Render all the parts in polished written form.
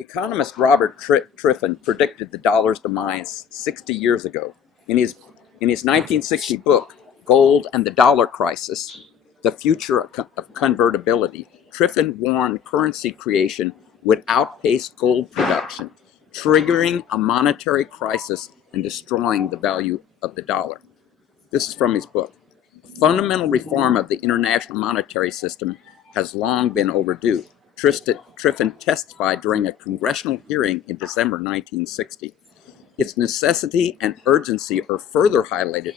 Economist Robert Triffin predicted the dollar's demise 60 years ago. In his 1960 book, Gold and the Dollar Crisis, The Future of Convertibility, Triffin warned currency creation would outpace gold production, triggering a monetary crisis and destroying the value of the dollar. This is from his book. A fundamental reform of the international monetary system has long been overdue. Triffin testified during a congressional hearing in December 1960. Its necessity and urgency are further highlighted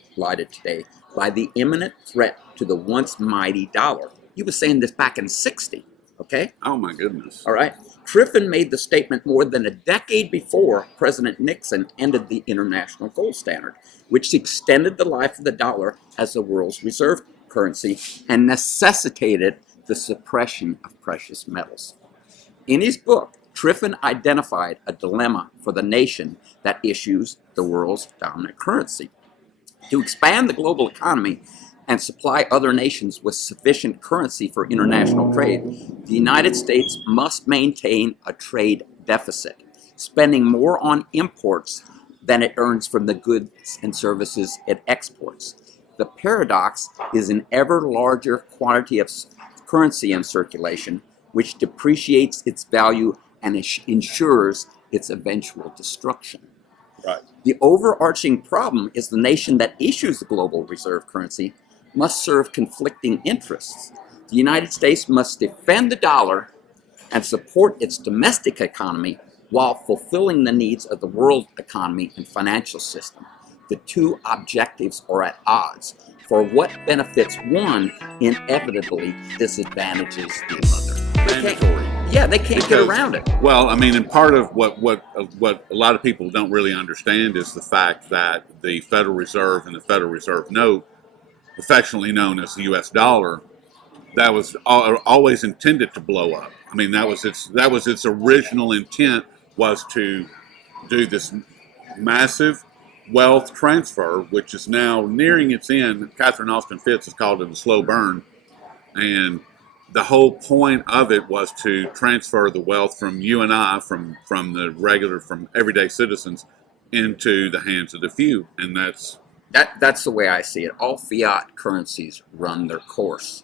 today by the imminent threat to the once mighty dollar. He was saying this back in 60, okay? Oh my goodness. All right. Triffin made the statement more than a decade before President Nixon ended the international gold standard, which extended the life of the dollar as the world's reserve currency and necessitated the suppression of precious metals. In his book, Triffin identified a dilemma for the nation that issues the world's dominant currency. To expand the global economy and supply other nations with sufficient currency for international trade, the United States must maintain a trade deficit, spending more on imports than it earns from the goods and services it exports. The paradox is an ever larger quantity of currency in circulation, which depreciates its value and ensures its eventual destruction. Right. The overarching problem is the nation that issues the global reserve currency must serve conflicting interests. The United States must defend the dollar and support its domestic economy while fulfilling the needs of the world economy and financial system. The two objectives are at odds. For what benefits one inevitably disadvantages the other. Mandatory. They can't get around it. Well, I mean, and part of what a lot of people don't really understand is the fact that the Federal Reserve and the Federal Reserve note, affectionately known as the U.S. dollar, that was always intended to blow up. I mean, that was its original intent, was to do this massive wealth transfer, which is now nearing its end. Catherine Austin Fitts has called it a slow burn, and the whole point of it was to transfer the wealth from you and I, from everyday citizens, into the hands of the few, and that's the way I see it. All fiat currencies run their course,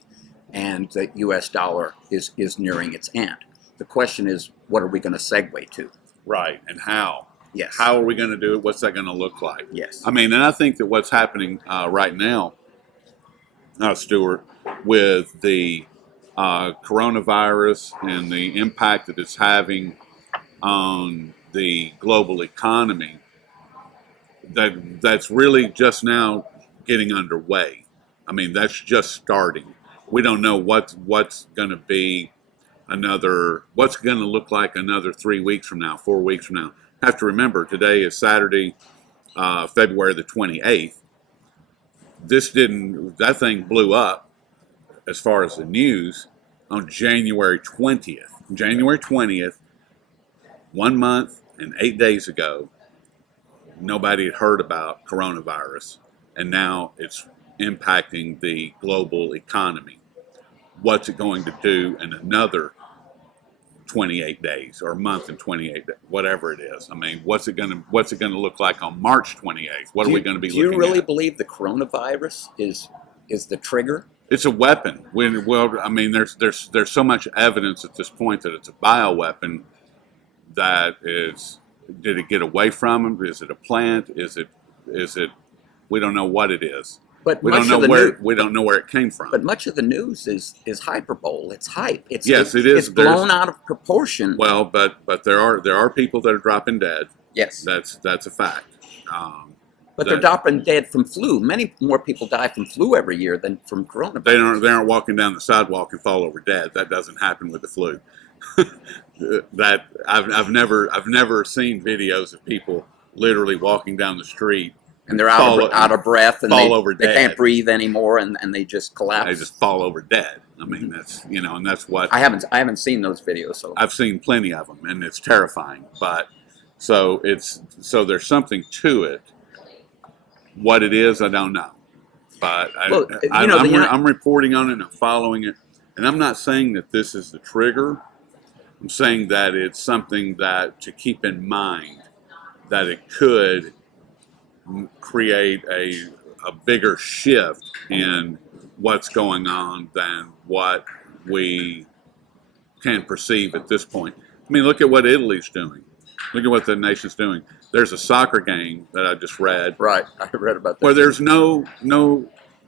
and the U.S. dollar is nearing its end. The question is, what are we going to segue to? right, and how. Yes. How are we going to do it? What's that going to look like? Yes. I mean, and I think that what's happening right now, Stuart, with the coronavirus and the impact that it's having on the global economy, that's really just now getting underway. I mean, that's just starting. We don't know what's going to be what's going to look like another 3 weeks from now, 4 weeks from now. Have to remember, today is Saturday, February the 28th. That thing blew up as far as the news on January 20th. January 20th, 1 month and 8 days ago, nobody had heard about coronavirus, and now it's impacting the global economy. What's it going to do in another 28 days or a month and 28 days, whatever it is? I mean, what's it going to look like on March 28th? What are we going to be looking at? Do you really believe the coronavirus is the trigger? It's a weapon. Well, I mean, there's so much evidence at this point that it's a bioweapon. That is, did it get away from him? Is it a plant? Is it? We don't know what it is. But we don't know where it came from. But much of the news is hyperbole. It's hype. It is. It's blown out of proportion. Well, but there are people that are dropping dead. Yes, that's a fact. But they're dropping dead from flu. Many more people die from flu every year than from coronavirus. They aren't walking down the sidewalk and fall over dead. That doesn't happen with the flu. That I've never seen videos of people literally walking down the street and they're out of breath and they can't breathe anymore and they just collapse. They just fall over dead. I mean, that's and that's what I haven't seen those videos. So I've seen plenty of them, and it's terrifying. But so there's something to it. What it is, I don't know. But I'm reporting on it and I'm following it, and I'm not saying that this is the trigger. I'm saying that it's something that to keep in mind, that it could create a bigger shift in what's going on than what we can perceive at this point. I mean, look at what Italy's doing. Look at what the nation's doing. There's a soccer game that I just read. Right, I read about that. Where there's no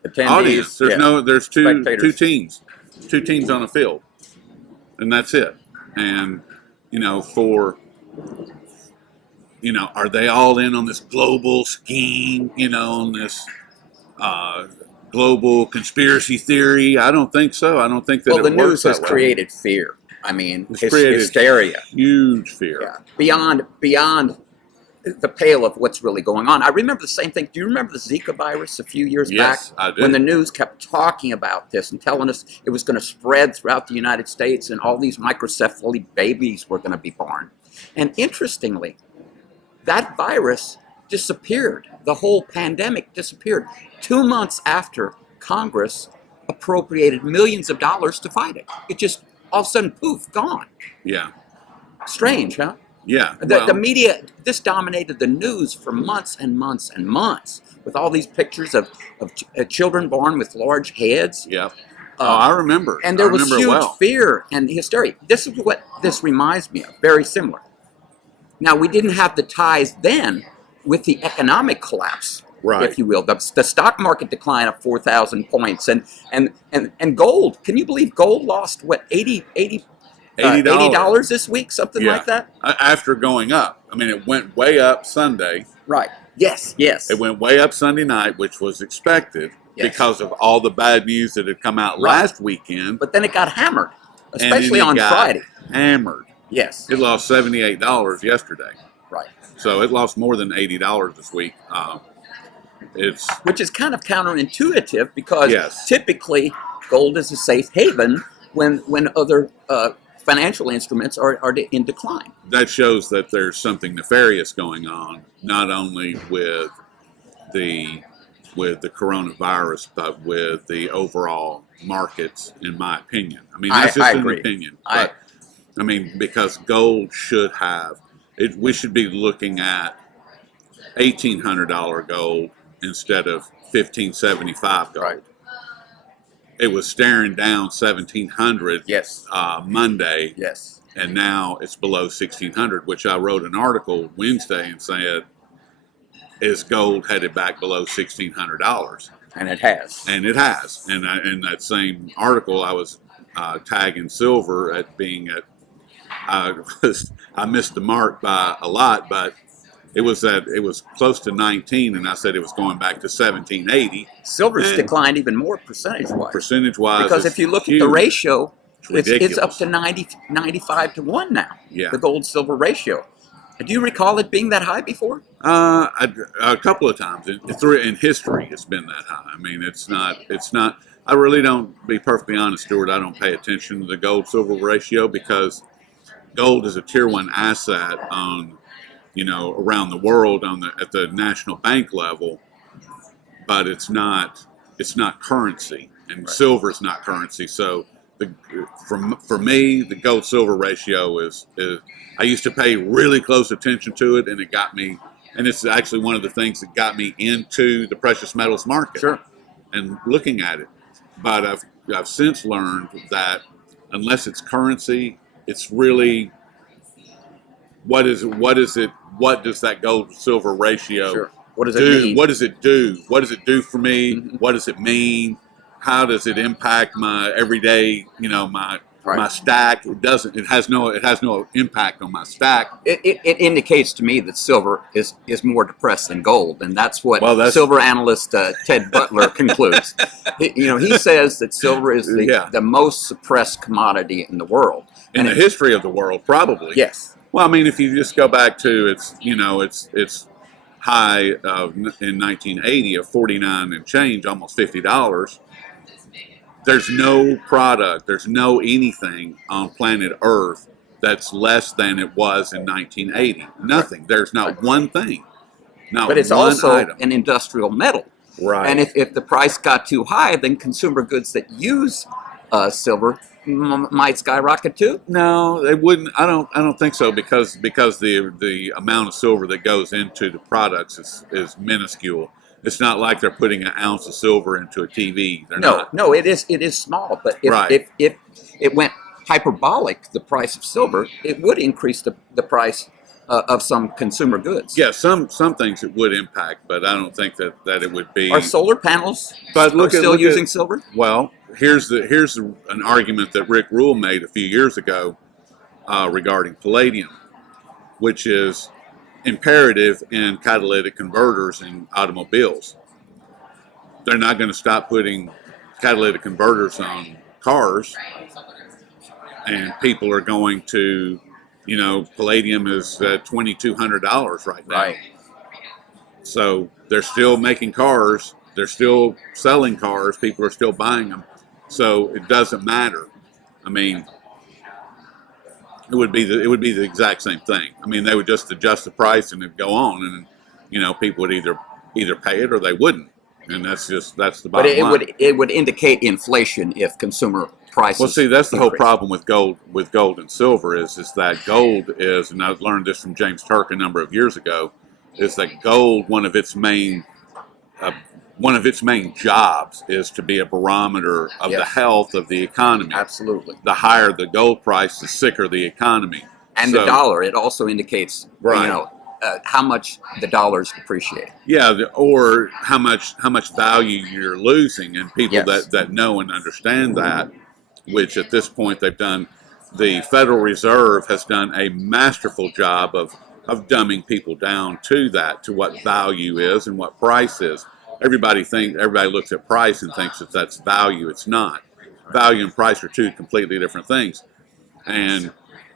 Attendees, audience. There's two spectators. two teams on a field, and that's it. And are they all in on this global scheme? On this global conspiracy theory? I don't think so. I don't think that. Well, the news has created fear. I mean, hysteria, huge fear. Yeah. Beyond the pale of what's really going on. I remember the same thing. Do you remember the Zika virus a few years back? Yes, I do. When the news kept talking about this and telling us it was going to spread throughout the United States and all these microcephaly babies were going to be born. And interestingly, that virus disappeared. The whole pandemic disappeared 2 months after Congress appropriated millions of dollars to fight it. It just all of a sudden, poof, gone. Yeah. Strange, huh? Yeah. The media, this dominated the news for months and months and months with all these pictures of children born with large heads. Yeah. I remember. And there was huge fear and hysteria. This is what this reminds me of, very similar. Now, we didn't have the ties then with the economic collapse, right, if you will. The stock market decline of 4,000 points. And gold, can you believe gold lost, what, $80 this week, something like that? After going up. I mean, it went way up Sunday. Right. Yes. It went way up Sunday night, which was expected because of all the bad news that had come out last weekend. But then it got hammered, especially on Friday. Hammered. Yes. It lost $78 yesterday. Right. So it lost more than $80 this week. Which is kind of counterintuitive because typically gold is a safe haven when other financial instruments are in decline. That shows that there's something nefarious going on, not only with the coronavirus, but with the overall markets, in my opinion. I mean, that's just an opinion. But, I mean, because gold should have, we should be looking at $1,800 gold instead of $1,575 gold. Right. It was staring down $1,700 Monday. Yes. And now it's below $1,600, which I wrote an article Wednesday and said, is gold headed back below $1,600? And it has. And it has. And in that same article, I was tagging silver at being at, I missed the mark by a lot, but it was close to 19, and I said it was going back to 1780. Silver's declined even more percentage-wise. Percentage-wise, because if you look at the ratio, it's up to 95 to 1 now. Yeah. The gold-silver ratio. Do you recall it being that high before? A couple of times in history, it's been that high. I mean, it's not. I really don't. Be perfectly honest, Stuart, I don't pay attention to the gold-silver ratio because gold is a tier 1 asset on, around the world at the national bank level, but it's not currency, and silver is not currency. So for me, the gold silver ratio is I used to pay really close attention to it, and it got me, and it's actually one of the things that got me into the precious metals market. Sure. And looking at it, but I've since learned that unless it's currency, it's really what is it? What does that gold silver ratio Sure. What does do? it mean? What does it do? What does it do for me? Mm-hmm. What does it mean? How does it impact my everyday, my stack? It doesn't. It has no impact on my stack. It indicates to me that silver is more depressed than gold, and that's what silver analyst Ted Butler concludes. He says that silver is the most suppressed commodity in the world. In the history of the world, probably. Yes. Well, I mean, if you just go back to its high in 1980 of 49 and change, almost $50. There's no product, there's no anything on planet Earth that's less than it was in 1980. Nothing. There's not one thing. But it's also an industrial metal. Right. And if the price got too high, then consumer goods that use silver might skyrocket too. No, they wouldn't. I don't think so because the amount of silver that goes into the products is minuscule. It's not like they're putting an ounce of silver into a TV. They're not. No, it is small. But Right. if it went hyperbolic, the price of silver, it would increase the price of some consumer goods. Yeah, some things it would impact, but I don't think that it would be. Are solar panels But look still at using silver? well, here's an argument that Rick Rule made a few years ago regarding palladium, which is imperative in catalytic converters in automobiles. They're not going to stop putting catalytic converters on cars, and people are going to, palladium is $2,200 right now. Right. So they're still making cars, they're still selling cars, people are still buying them. So it doesn't matter. I mean, it would be the exact same thing. I mean, they would just adjust the price and it'd go on, and people would either pay it or they wouldn't, and that's the But bottom line. it would indicate inflation if consumer prices. Well, see, that's the whole increase. problem with gold and silver is that gold is, and I learned this from James Turk a number of years ago, is that gold, one of its main jobs is to be a barometer of the Yes. health of the economy. Absolutely. The higher the gold price, the sicker the economy. And the dollar, it also indicates, Right. How much the dollar is depreciating. Yeah, or how much value you're losing, and people Yes. that know and understand that, which at this point they've done. The Federal Reserve has done a masterful job of dumbing people down to what value is and what price is. Everybody looks at price and thinks that that's value. It's not. Value and price are two completely different things.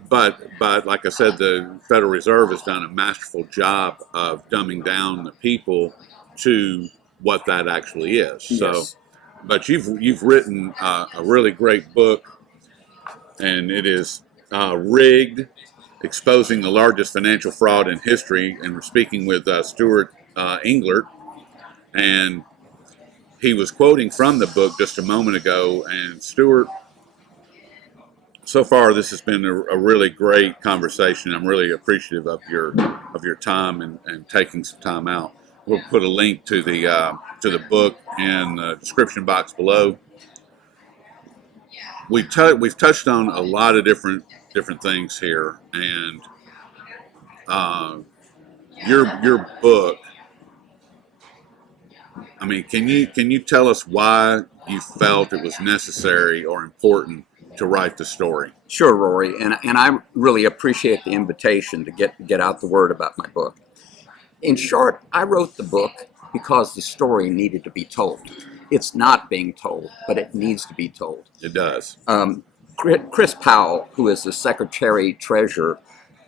But like I said, the Federal Reserve has done a masterful job of dumbing down the people to what that actually is. So, Yes. but you've written a really great book, and it is Rigged: Exposing the Largest Financial Fraud in History. And we're speaking with Stuart Englert, and he was quoting from the book just a moment ago. And Stuart, so far this has been a really great conversation. I'm really appreciative of your time and taking some time out. We'll put a link to the book in the description box below. We've touched on a lot of different things here, and your book. I mean, can you tell us why you felt it was necessary or important to write the story? Sure, Rory, and I really appreciate the invitation to get out the word about my book. In short, I wrote the book because the story needed to be told. It's not being told, but it needs to be told. It does. Chris Powell, who is the Secretary-Treasurer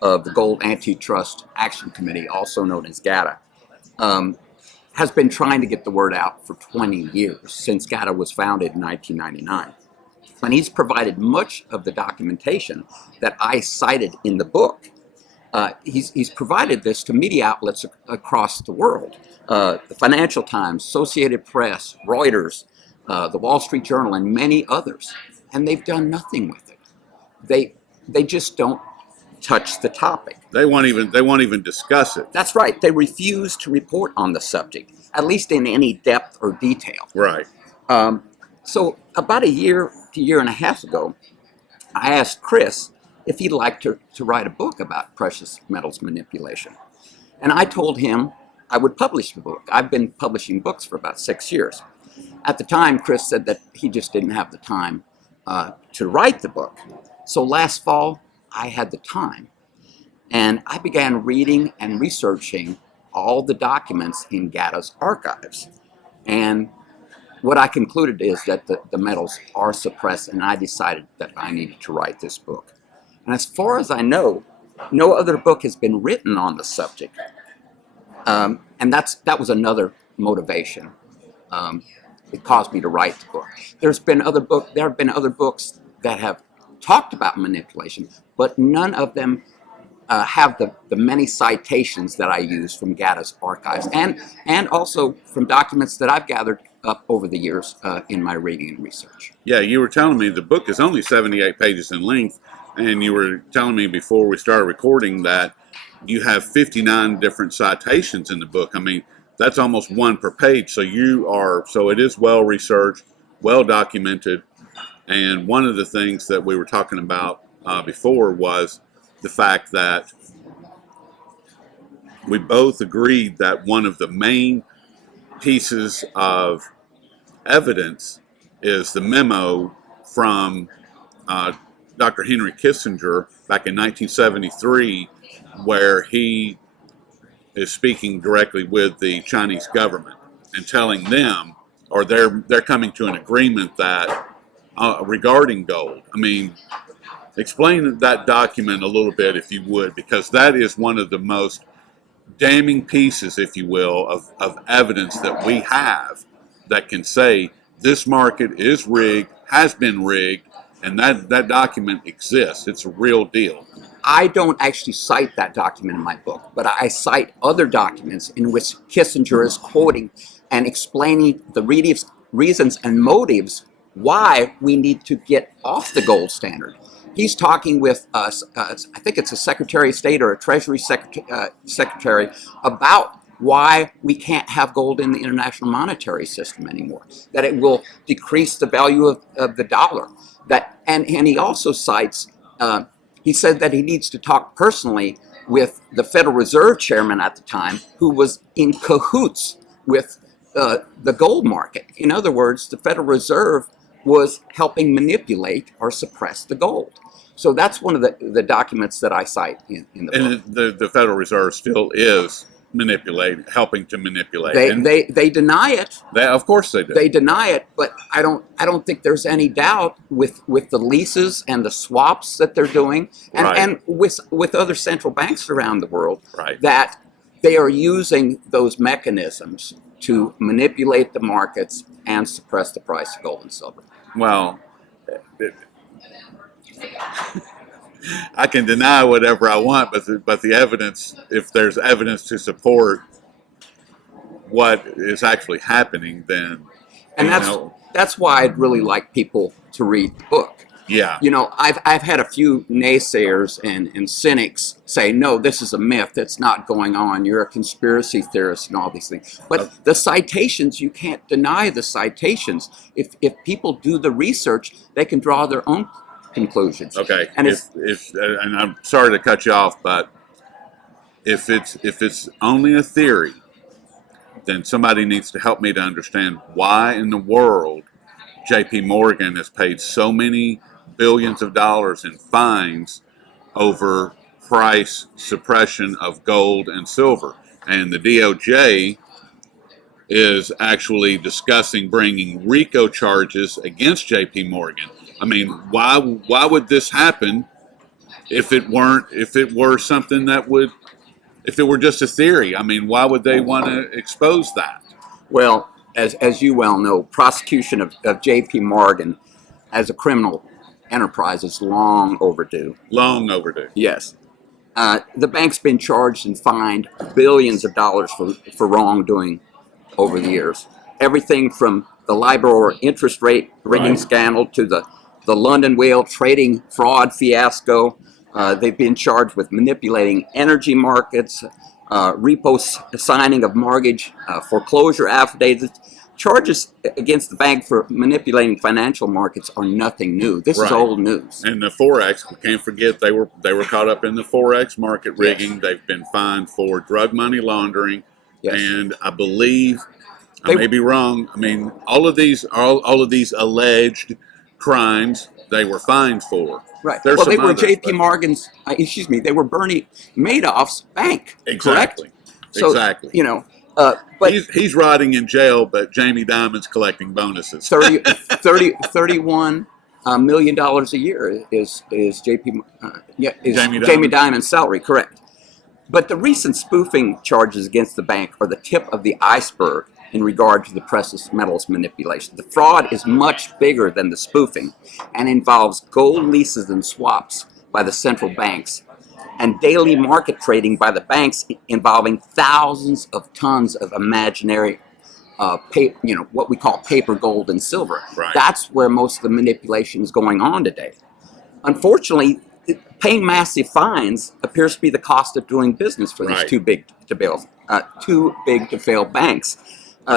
of the Gold Antitrust Action Committee, also known as GATA, has been trying to get the word out for 20 years, since GATA was founded in 1999. And he's provided much of the documentation that I cited in the book. He's provided this to media outlets across the world. The Financial Times, Associated Press, Reuters, the Wall Street Journal, and many others. And they've done nothing with it. They just don't touch the topic. They won't even discuss it. That's right. They refuse to report on the subject, at least in any depth or detail. Right. So about a year and a half ago, I asked Chris if he'd like to write a book about precious metals manipulation. And I told him I would publish the book. I've been publishing books for about 6 years. At the time, Chris said that he just didn't have the time to write the book. So last fall, I had the time. And I began reading and researching all the documents in GATA's archives. And what I concluded is that the metals are suppressed, and I decided that I needed to write this book. And as far as I know, no other book has been written on the subject. And that was another motivation. It caused me to write the book. There have been other books that have talked about manipulation, but none of them have the many citations that I use from GATA's archives, and also from documents that I've gathered up over the years in my reading and research. Yeah, you were telling me the book is only 78 pages in length, and you were telling me before we started recording that you have 59 different citations in the book. I mean, that's almost one per page. So it is well researched, well documented. And one of the things that we were talking about before was the fact that we both agreed that one of the main pieces of evidence is the memo from Dr. Henry Kissinger back in 1973, where he is speaking directly with the Chinese government and telling them, or they're coming to an agreement that regarding gold. I mean, explain that document a little bit, if you would, because that is one of the most damning pieces, if you will, of evidence that we have that can say this market is rigged, has been rigged, and that document exists. It's a real deal. I don't actually cite that document in my book, but I cite other documents in which Kissinger is quoting and explaining the reasons and motives why we need to get off the gold standard. He's talking with us, I think it's a Secretary of State or a Treasury Secretary, about why we can't have gold in the international monetary system anymore, that it will decrease the value of the dollar. And he also cites, he said that he needs to talk personally with the Federal Reserve Chairman at the time, who was in cahoots with the gold market. In other words, the Federal Reserve was helping manipulate or suppress the gold. So that's one of the documents that I cite in the book. And the Federal Reserve still is helping to manipulate. They deny it. Of course they do. They deny it, but I don't think there's any doubt with the leases and the swaps that they're doing, and with other central banks around the world, that they are using those mechanisms to manipulate the markets and suppress the price of gold and silver. Well, I can deny whatever I want, but the evidence, if there's evidence to support what is actually happening, then that's why I'd really like people to read the book. Yeah. You know, I've had a few naysayers and cynics say, no, this is a myth. It's not going on. You're a conspiracy theorist and all these things. But the citations, you can't deny the citations. If people do the research, they can draw their own conclusions. Okay. And and I'm sorry to cut you off, but if it's only a theory, then somebody needs to help me to understand why in the world J.P. Morgan has paid so many billions of dollars in fines over price suppression of gold and silver. And the DOJ is actually discussing bringing RICO charges against J.P. Morgan. I mean, why would this happen if it were something that would, if it were just a theory? I mean, why would they want to expose that? Well, as you well know, prosecution of J.P. Morgan as a criminal enterprise is long overdue. Long overdue. Yes. The bank's been charged and fined billions of dollars for wrongdoing over the years. Everything from the LIBOR interest rate rigging scandal to the London whale trading fraud fiasco. They've been charged with manipulating energy markets, repo signing of mortgage foreclosure affidavits. Charges against the bank for manipulating financial markets are nothing new. This is old news. And the Forex, we can't forget they were caught up in the Forex market rigging. Yes. They've been fined for drug money laundering. Yes. And I believe, I may be wrong, I mean, all of these alleged crimes they were fined for. Right. Well, they were J.P. Morgan's, they were Bernie Madoff's bank. Exactly. Correct? So, exactly. You know, but he's rotting in jail, but Jamie Dimon's collecting bonuses. $31 million a year is Jamie Dimon's salary, correct? But the recent spoofing charges against the bank are the tip of the iceberg in regard to the precious metals manipulation. The fraud is much bigger than the spoofing and involves gold leases and swaps by the central banks and daily market trading by the banks involving thousands of tons of imaginary what we call paper gold and silver. Right. That's where most of the manipulation is going on today. Unfortunately, paying massive fines appears to be the cost of doing business for these Right. too big to fail banks.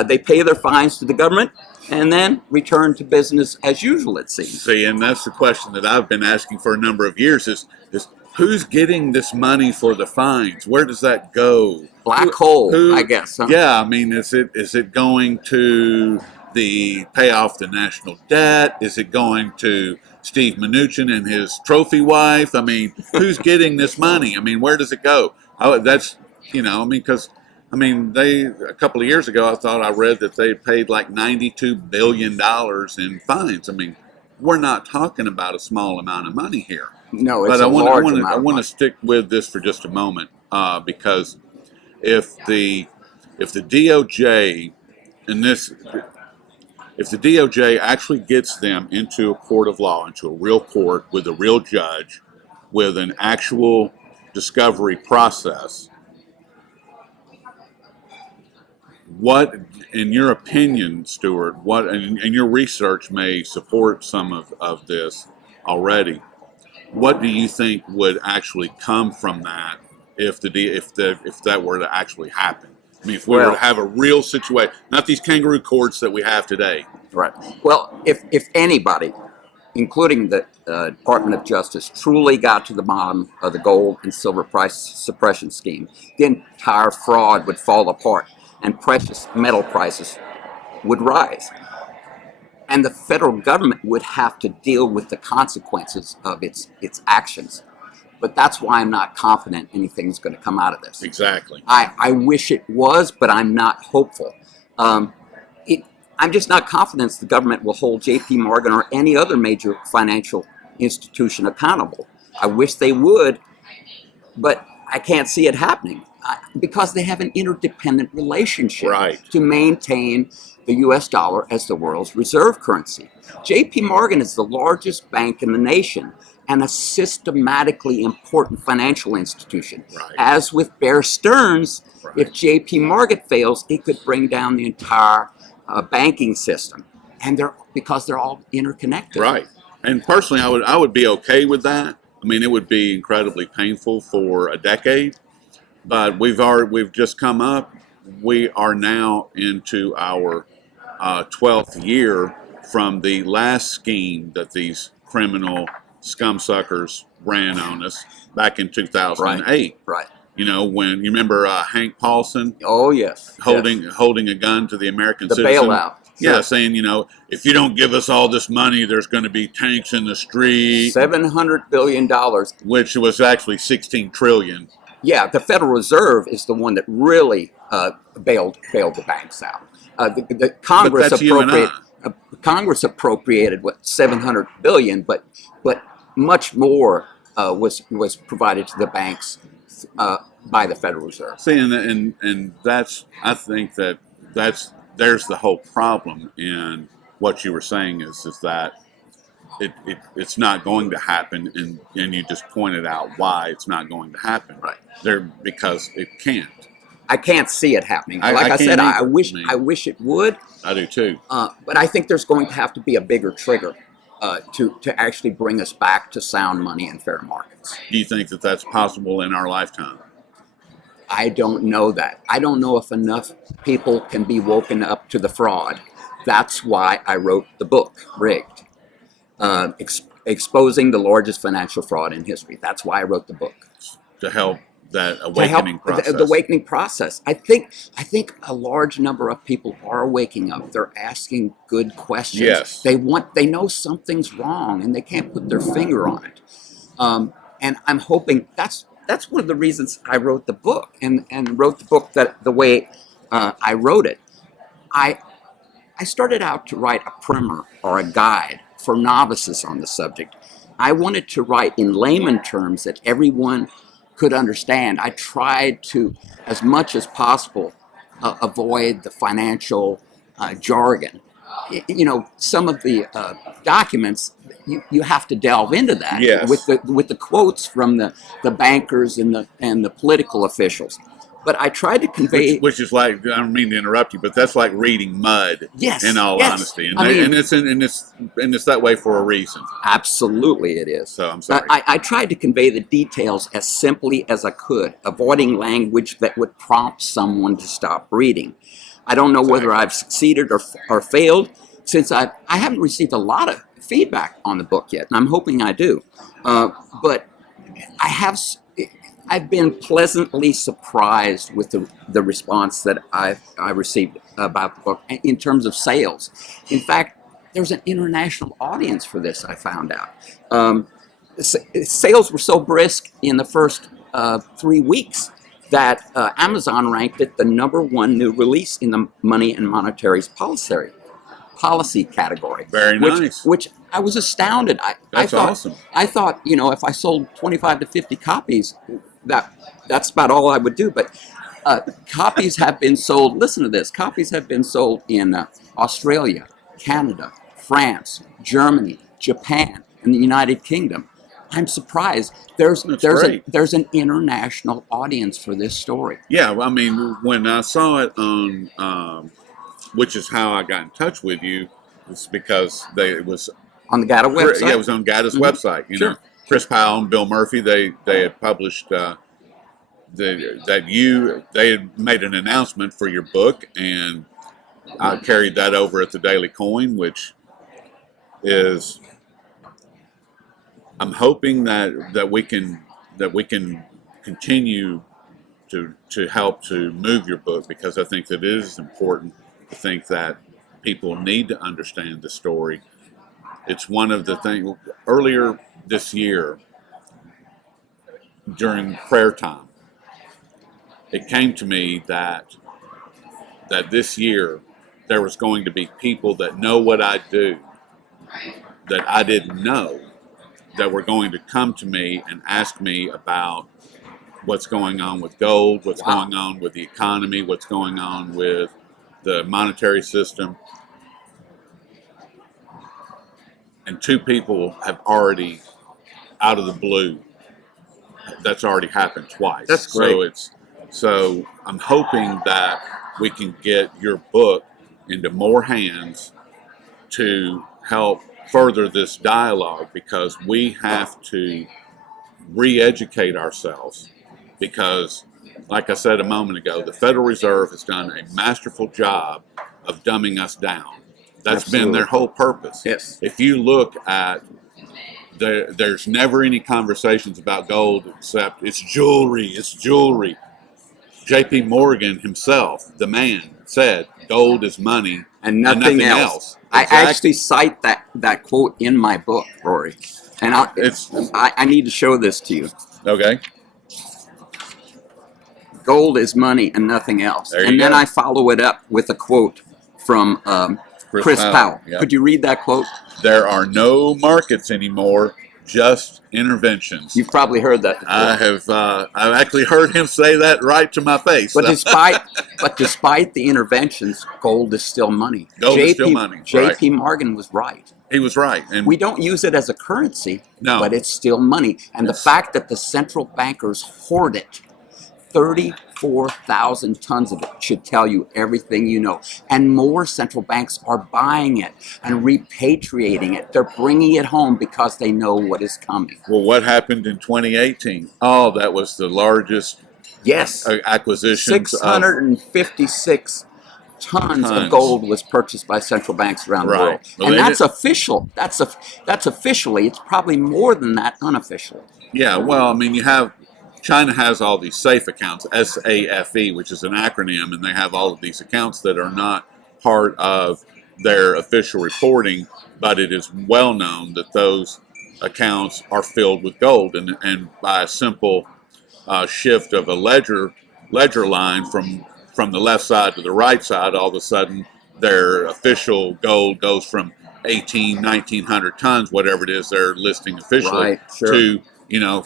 They pay their fines to the government and then return to business as usual, it seems. See, and that's the question that I've been asking for a number of years: is who's getting this money for the fines? Where does that go? Black hole, I guess. Huh? Yeah, I mean, is it going to pay off the national debt? Is it going to Steve Mnuchin and his trophy wife? I mean, who's getting this money? I mean, where does it go? That's, because a couple of years ago, I thought I read that they paid like $92 billion in fines. I mean, we're not talking about a small amount of money here. No, it's a large amount of money. I want to stick with this for just a moment, because if the DOJ if the DOJ actually gets them into a court of law, into a real court with a real judge, with an actual discovery process, what, in your opinion, Stuart, and your research may support some of this already, what do you think would actually come from that if that were to actually happen? I mean, if we were to have a real situation, not these kangaroo courts that we have today. Right. Well, if anybody, including the Department of Justice, truly got to the bottom of the gold and silver price suppression scheme, the entire fraud would fall apart and precious metal prices would rise. And the federal government would have to deal with the consequences of its actions. But that's why I'm not confident anything's going to come out of this. Exactly. I wish it was, but I'm not hopeful. I'm just not confident the government will hold J.P. Morgan or any other major financial institution accountable. I wish they would, but I can't see it happening because they have an interdependent relationship to maintain the U.S. dollar as the world's reserve currency. J.P. Morgan is the largest bank in the nation and a systematically important financial institution. Right. As with Bear Stearns, if J.P. Morgan fails, it could bring down the entire banking system, and because they're all interconnected. Right. And personally, I would be okay with that. I mean, it would be incredibly painful for a decade, but we've just come up. We are now into our 12th year from the last scheme that these criminal scumsuckers ran on us back in 2008. Right. When you remember Hank Paulson? Oh, yes. Holding a gun to the American citizen. The bailout. Yeah, sure. Saying, if you don't give us all this money, there's going to be tanks in the street. $700 billion. Which was actually $16 trillion. Yeah, the Federal Reserve is the one that really bailed the banks out. The Congress appropriated what, $700 billion, but much more was provided to the banks by the Federal Reserve. See, and I think there's the whole problem in what you were saying is that it's not going to happen, and you just pointed out why it's not going to happen. Right. Because it can't. I can't see it happening. Like I said, I wish it would. I do too. But I think there's going to have to be a bigger trigger to actually bring us back to sound money and fair markets. Do you think that that's possible in our lifetime? I don't know that. I don't know if enough people can be woken up to the fraud. That's why I wrote the book, Rigged, exposing the largest financial fraud in history. That's why I wrote the book. To help that awakening process. The awakening process. I think a large number of people are waking up. They're asking good questions. Yes. They know something's wrong and they can't put their finger on it. And I'm hoping that's one of the reasons I wrote the book and wrote the book the way I wrote it. I started out to write a primer or a guide for novices on the subject. I wanted to write in layman terms that everyone could understand. I tried to, as much as possible, avoid the financial jargon. Some of the documents, you have to delve into that. Yes. with the quotes from the bankers and the political officials. but I tried to convey. Which is like, I don't mean to interrupt you, but that's like reading mud. Yes, In all yes. honesty, and, I mean, and it's that way for a reason. Absolutely, it is. So I'm sorry. I tried to convey the details as simply as I could, avoiding language that would prompt someone to stop reading. I don't know whether I've succeeded or failed, since I haven't received a lot of feedback on the book yet, and I'm hoping I do. But I've been pleasantly surprised with the response that I received about the book in terms of sales. In fact, there's an international audience for this, I found out. Sales were so brisk in the first 3 weeks that Amazon ranked it the #1 new release in the money and monetary policy category. Very nice. Which I was astounded. That's awesome. I thought, if I sold 25 to 50 copies, that's about all I would do. But copies have been sold. Listen to this. Copies have been sold in Australia, Canada, France, Germany, Japan, and the United Kingdom. I'm surprised. There's an international audience for this story. Yeah, well, I mean, when I saw it on, which is how I got in touch with you, it's because it was on the GATA website. Yeah, it was on GATA's website. You know, Chris Powell and Bill Murphy, they had published they had made an announcement for your book, and I carried that over at the Daily Coin, which is, I'm hoping that we can continue to help to move your book, because I think that it is important. I think that people need to understand the story. It's one of the things. Earlier this year, during prayer time, it came to me that this year there was going to be people that know what I do, that I didn't know, that were going to come to me and ask me about what's going on with gold, what's going on with the economy, what's going on with the monetary system. And 2 people have already, out of the blue, that's already happened twice. That's great. So I'm hoping that we can get your book into more hands to help further this dialogue, because we have to re-educate ourselves. Because, like I said a moment ago, the Federal Reserve has done a masterful job of dumbing us down. That's been their whole purpose. Yes. If you look at, there's never any conversations about gold except it's jewelry, it's jewelry. J.P. Morgan himself, the man, said gold is money and nothing else. Exactly. I actually cite that quote in my book, Rory, and I need to show this to you. Okay. Gold is money and nothing else. And then I follow it up with a quote from Chris Powell. Yep. Could you read that quote? There are no markets anymore, just interventions. You've probably heard that before. I have. I've actually heard him say that right to my face. But despite the interventions, gold is still money. Gold is still money. J.P. Morgan was right. He was right. And we don't use it as a currency, no, but it's still money. And the fact that the central bankers hoard it, 34,000 tons of it, should tell you everything you know. And more central banks are buying it and repatriating it. They're bringing it home because they know what is coming. Well, what happened in 2018? Oh, that was the largest acquisition. 656 tons of gold was purchased by central banks around the world. Well, and that's official. That's officially. It's probably more than that unofficially. Yeah, well, I mean, China has all these safe accounts, SAFE, which is an acronym, and they have all of these accounts that are not part of their official reporting, but it is well known that those accounts are filled with gold, and by a simple shift of a ledger line from the left side to the right side, all of a sudden their official gold goes from 1,900 tons, whatever it is they're listing officially, to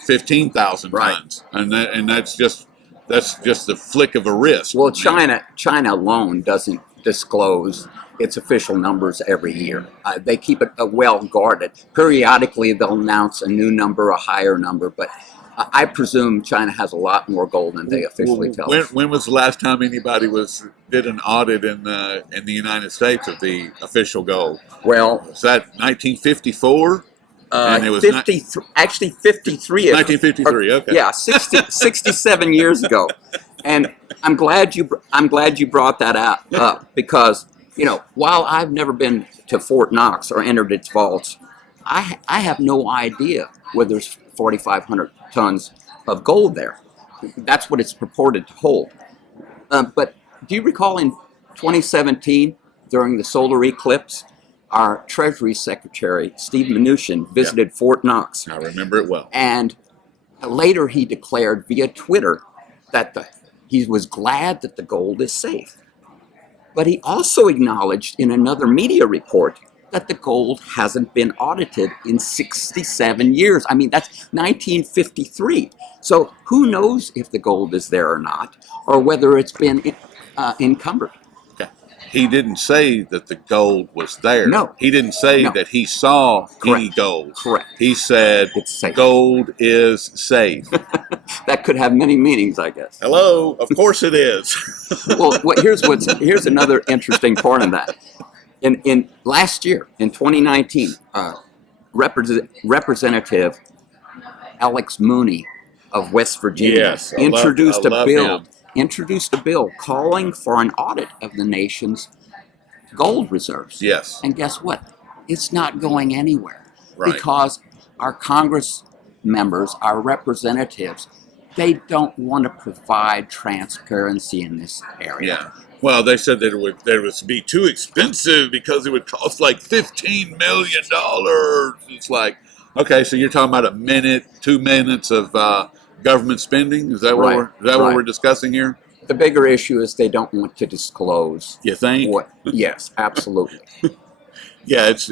15,000 tons, and that's just the flick of a wrist. Well, China alone doesn't disclose its official numbers every year. They keep it well guarded. Periodically, they'll announce a new number, a higher number, but I presume China has a lot more gold than they officially tell us. When was the last time anybody did an audit in the United States of the official gold? Well, Was that 1954? And it was 53. 1953. Okay. Yeah, 67 years ago. And I'm glad you brought that up because, while I've never been to Fort Knox or entered its vaults, I have no idea whether there's 4,500 tons of gold there. That's what it's purported to hold. But do you recall in 2017, during the solar eclipse, our Treasury Secretary, Steve Mnuchin, visited Fort Knox. I remember it well. And later he declared via Twitter that he was glad that the gold is safe. But he also acknowledged in another media report that the gold hasn't been audited in 67 years. I mean, that's 1953. So who knows if the gold is there or not, or whether it's been encumbered. Okay. He didn't say that the gold was there. No. He didn't say No. that he saw any Correct. gold. Correct. He said It's safe. gold is safe. That could have many meanings, I guess. Hello, of course it is. Well, here's another interesting part of that. In last year, in 2019, Representative Alex Mooney of West Virginia Yes, I introduced love a bill calling for an audit of the nation's gold reserves. Yes. And guess what? It's not going anywhere Right. because our Congress members, our representatives, they don't want to provide transparency in this area. Yeah. Well, they said that it would be too expensive because it would cost like $15 million. It's like, okay, so you're talking about 2 minutes of government spending? Is that what Right. we're discussing here? The bigger issue is they don't want to disclose You think? what. Yes, absolutely. Yeah, it's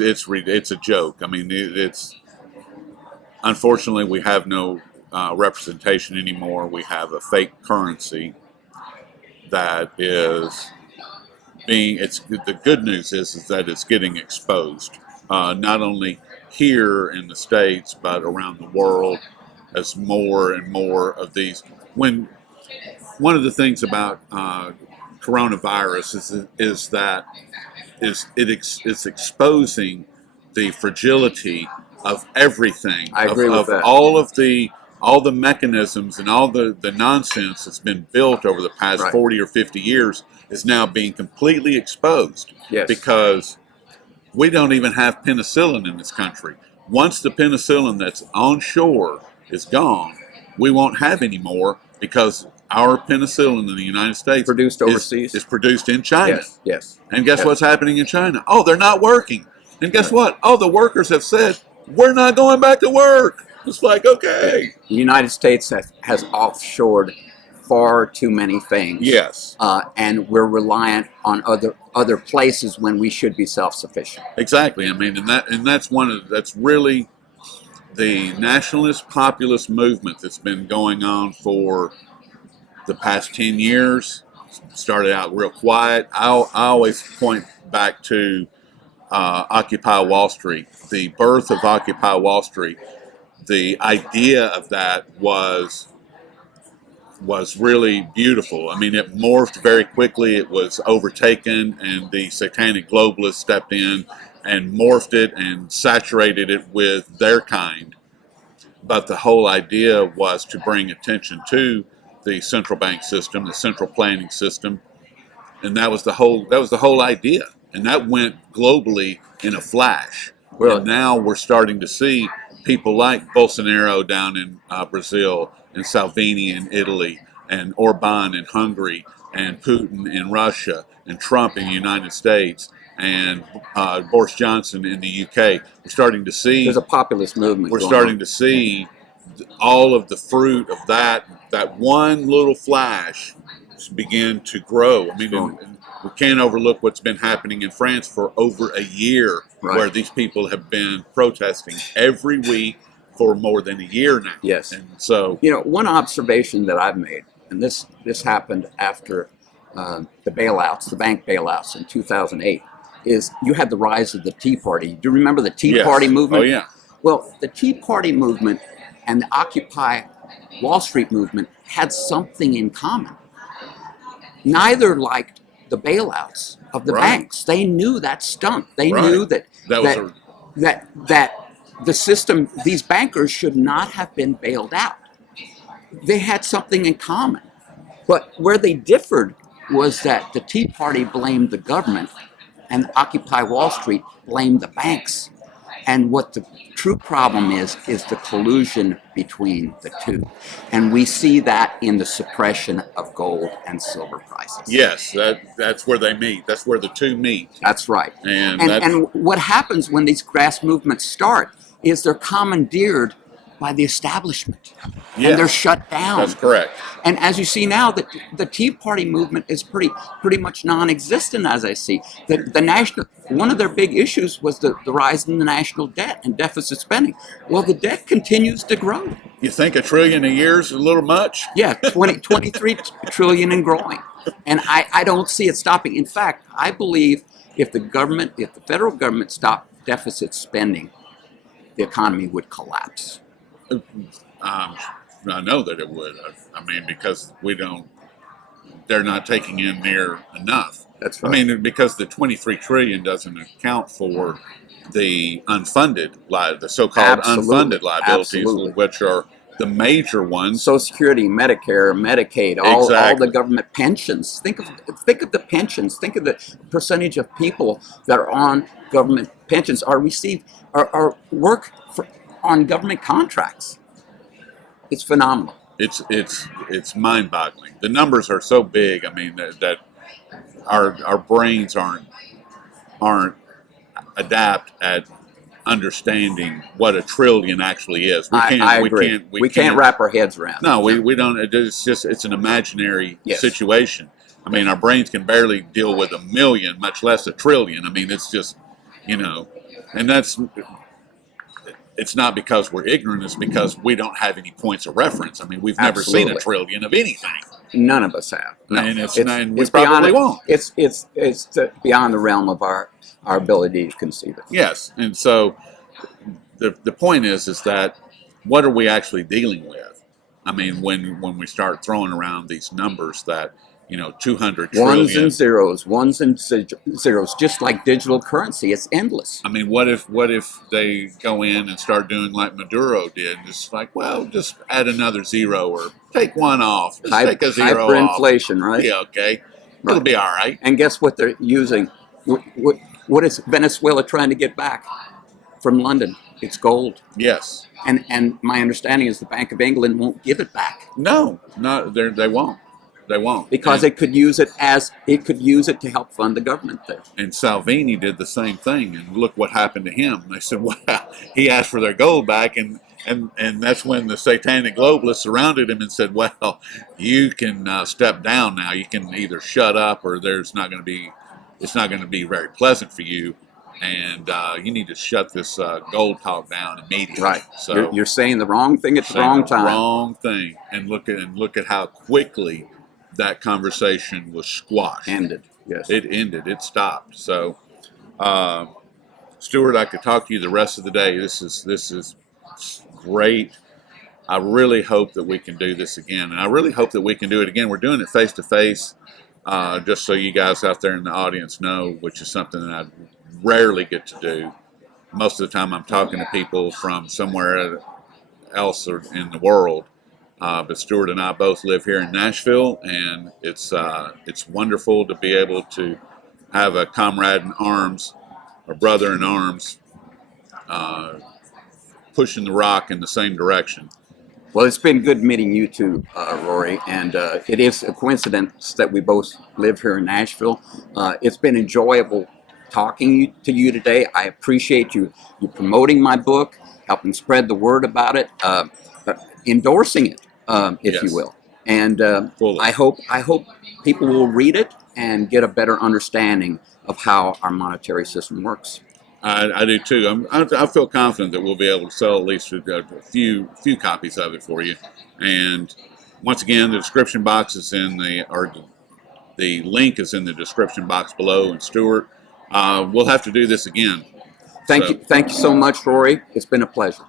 a joke. I mean, it's unfortunately we have no representation anymore. We have a fake currency that is being. The good news is that it's getting exposed, not only here in the States but around the world, as more and more of these. One of the things about coronavirus is that it's exposing the fragility of everything. I agree with that. All the mechanisms and all the nonsense that's been built over the past Right. 40 or 50 years is now being completely exposed. Yes. Because we don't even have penicillin in this country. Once the penicillin that's on shore is gone, we won't have any more because our penicillin in the United States Produced overseas? is produced in China. Yes. And guess Yes. what's happening in China? Oh, they're not working. And guess what? Oh, the workers have said, we're not going back to work. It's like, okay. The United States has offshored far too many things. Yes, And we're reliant on other places when we should be self-sufficient. exactly. I mean, that's really the nationalist populist movement that's been going on for the past 10 years. Started out real quiet. I always point back to Occupy Wall Street, the birth of Occupy Wall Street. The idea of that was really beautiful. I mean, it morphed very quickly. It was overtaken, and the satanic globalists stepped in and morphed it and saturated it with their kind. But the whole idea was to bring attention to the central bank system, the central planning system, and that was the whole idea. And that went globally in a flash. Really? And now we're starting to see people like Bolsonaro down in Brazil, and Salvini in Italy, and Orban in Hungary, and Putin in Russia, and Trump in the United States, and Boris Johnson in the UK. We're starting to see. There's a populist movement. We're going starting on. to see all of the fruit of that one little flash begin to grow. I mean, and we can't overlook what's been happening in France for over a year, Right. where these people have been protesting every week for more than a year now. Yes. And so, One observation that I've made, and this happened after the bank bailouts in 2008, is you had the rise of the Tea Party. Do you remember the Tea yes. Party movement? Oh, yeah. Well, the Tea Party movement and the Occupy Wall Street movement had something in common. Neither liked the bailouts of the Right. banks. They knew that stunk. They Right. knew that That was that the system, these bankers should not have been bailed out. They had something in common. But where they differed was that the Tea Party blamed the government and Occupy Wall Street blamed the banks. And what the true problem is the collusion between the two. And we see that in the suppression of gold and silver prices. Yes, that's where they meet. That's where the two meet. That's right. And what happens when these grass movements start is they're commandeered by the establishment. Yes, and they're shut down. That's correct. And as you see now, the Tea Party movement is pretty much non-existent, as I see. The national, one of their big issues was the rise in the national debt and deficit spending. Well, the debt continues to grow. You think $1 trillion a year is a little much? Yeah, 23 trillion and growing. And I don't see it stopping. In fact, I believe if the federal government stopped deficit spending, the economy would collapse. I know that it would. I mean, because they're not taking in near enough. That's right. I mean, because the 23 trillion doesn't account for the the so-called unfunded liabilities, Absolutely. which are the major ones. Social Security, Medicare, Medicaid, all Exactly. the government pensions. Think of the pensions. Think of the percentage of people that are on government pensions or work on government contracts. It's phenomenal. It's mind-boggling. The numbers are so big. I mean that our brains aren't adapt at understanding what $1 trillion actually is. I agree. We can't wrap our heads around. No, we don't. It's an imaginary Yes. situation. I mean, our brains can barely deal with 1 million, much less 1 trillion. I mean, it's just, and it's not because we're ignorant. It's because we don't have any points of reference. I mean, we've never seen Absolutely. 1 trillion of anything. None of us have. No. And we probably won't. It's beyond the realm of our ability to conceive it. Yes, and so the point is that what are we actually dealing with? I mean, when we start throwing around these numbers that 200 trillion. Ones and zeros, just like digital currency. It's endless. I mean, what if they go in and start doing like Maduro did, just like, well, just add another zero or take one off, just take a zero off. Hyperinflation, right? Yeah, okay, it'll be all right. And guess what they're using? What is Venezuela trying to get back from London? It's gold. Yes. And my understanding is the Bank of England won't give it back. No, they won't. They won't, because it could use it to help fund the government there. And Salvini did the same thing, and look what happened to him. They said, "Well, he asked for their gold back," and that's when the satanic globalists surrounded him and said, "Well, you can step down now. You can either shut up, or it's not going to be very pleasant for you, and you need to shut this gold talk down immediately." Right. So you're saying the wrong thing at the wrong time. Wrong thing, and look at how quickly that conversation was squashed. Ended. Yes. It ended. It stopped. So, Stuart, I could talk to you the rest of the day. This is great. I really hope that we can do this again, and I really hope that we can do it again. We're doing it face to face, just so you guys out there in the audience know, which is something that I rarely get to do. Most of the time, I'm talking to people from somewhere else in the world. But Stuart and I both live here in Nashville, and it's wonderful to be able to have a comrade in arms, a brother in arms, pushing the rock in the same direction. Well, it's been good meeting you too, Rory, and it is a coincidence that we both live here in Nashville. It's been enjoyable talking to you today. I appreciate you promoting my book, helping spread the word about it, endorsing it. If Yes. you will, and Fully. I hope people will read it and get a better understanding of how our monetary system works. I do too. I feel confident that we'll be able to sell at least a few copies of it for you. And once again, the description box is the link is in the description box below. And Stuart, we'll have to do this again. Thank you so much, Rory. It's been a pleasure.